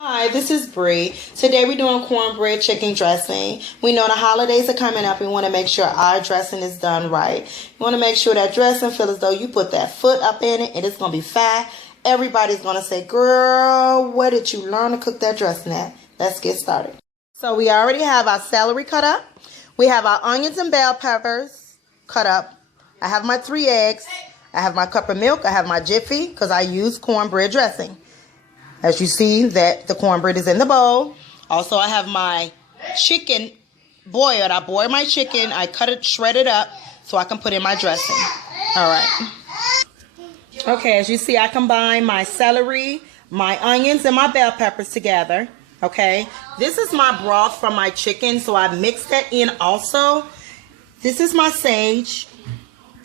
Hi, this is Bree. Today we're doing cornbread chicken dressing. We know the holidays are coming up. We want to make sure our dressing is done right. You want to make sure that dressing feels as though you put that foot up in it and it's going to be fat. Everybody's going to say, girl, where did you learn to cook that dressing at? Let's get started. So we already have our celery cut up. We have our onions and bell peppers cut up. I have my 3 eggs. I have my cup of milk. I have my jiffy because I use cornbread dressing. As you see that the cornbread is in the bowl. Also, I have my chicken boiled. I boil my chicken. I cut it, shred it up so I can put in my dressing. All right. Okay, as you see, I combine my celery, my onions, and my bell peppers together. Okay. This is my broth from my chicken, so I mix that in also. This is my sage.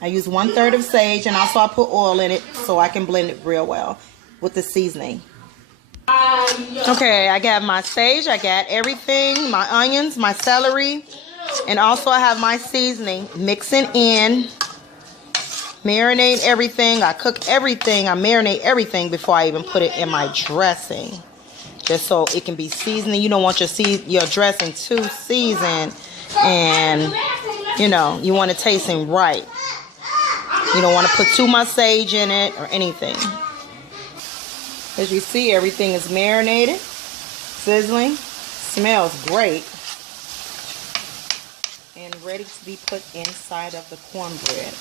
I use 1/3 of sage, and also I put oil in it so I can blend it real well with the seasoning. Okay, I got my sage, I got everything, my onions, my celery, and also I have my seasoning. Mixing in, marinate everything. I cook everything, I marinate everything before I even put it in my dressing. Just so it can be seasoning. You don't want your dressing too seasoned, and you know, you want it tasting right. You don't want to put too much sage in it or anything. As you see, everything is marinated, sizzling, smells great, and ready to be put inside of the cornbread.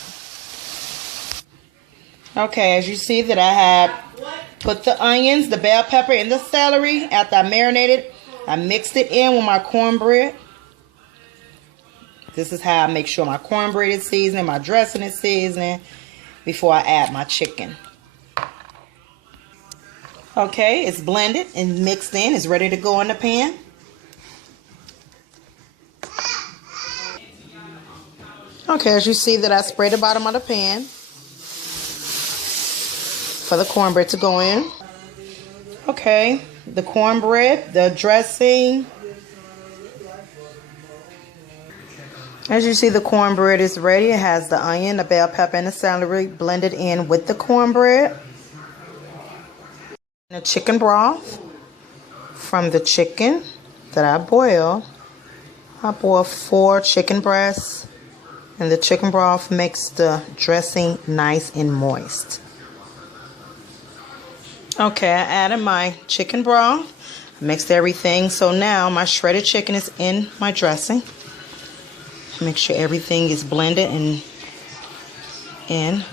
Okay, as you see that I have put the onions, the bell pepper, and the celery. After I marinated, I mixed it in with my cornbread. This is how I make sure my cornbread is seasoned, my dressing is seasoned before I add my chicken. Okay, it's blended and mixed in. It's ready to go in the pan. Okay, as you see that I spray the bottom of the pan for the cornbread to go in. Okay, the cornbread, the dressing. As you see, the cornbread is ready. It has the onion, the bell pepper, and the celery blended in with the cornbread. The chicken broth from the chicken that I boiled. I boiled 4 chicken breasts, and the chicken broth makes the dressing nice and moist. Okay, I added my chicken broth, mixed everything, so now my shredded chicken is in my dressing. Make sure everything is blended and in.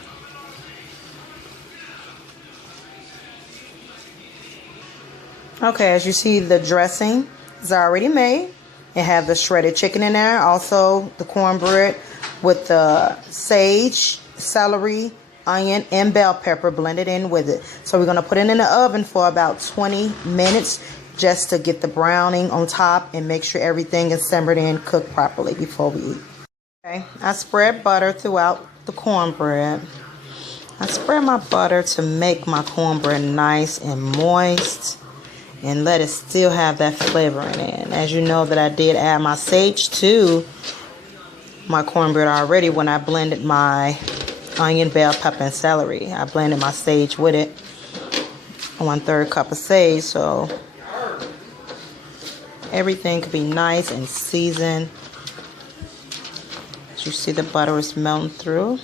Okay, as you see, the dressing is already made. It has the shredded chicken in there, also the cornbread with the sage, celery, onion, and bell pepper blended in with it. So we're going to put it in the oven for about 20 minutes just to get the browning on top and make sure everything is simmered in, cooked properly before we eat. Okay, I spread butter throughout the cornbread. I spread my butter to make my cornbread nice and moist, and let it still have that flavor in it. As you know that I did add my sage to my cornbread already when I blended my onion, bell pepper, and celery. I blended my sage with it, 1/3 cup of sage, so everything could be nice and seasoned. As you see, the butter is melting through.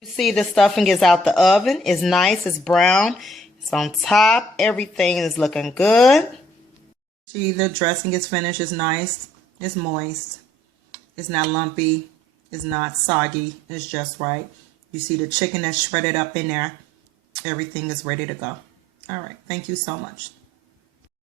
You see the stuffing is out the oven. It's nice, it's brown. It's on top. Everything is looking good. See, the dressing is finished. It's nice. It's moist. It's not lumpy. It's not soggy. It's just right. You see the chicken that's shredded up in there. Everything is ready to go. All right. Thank you so much.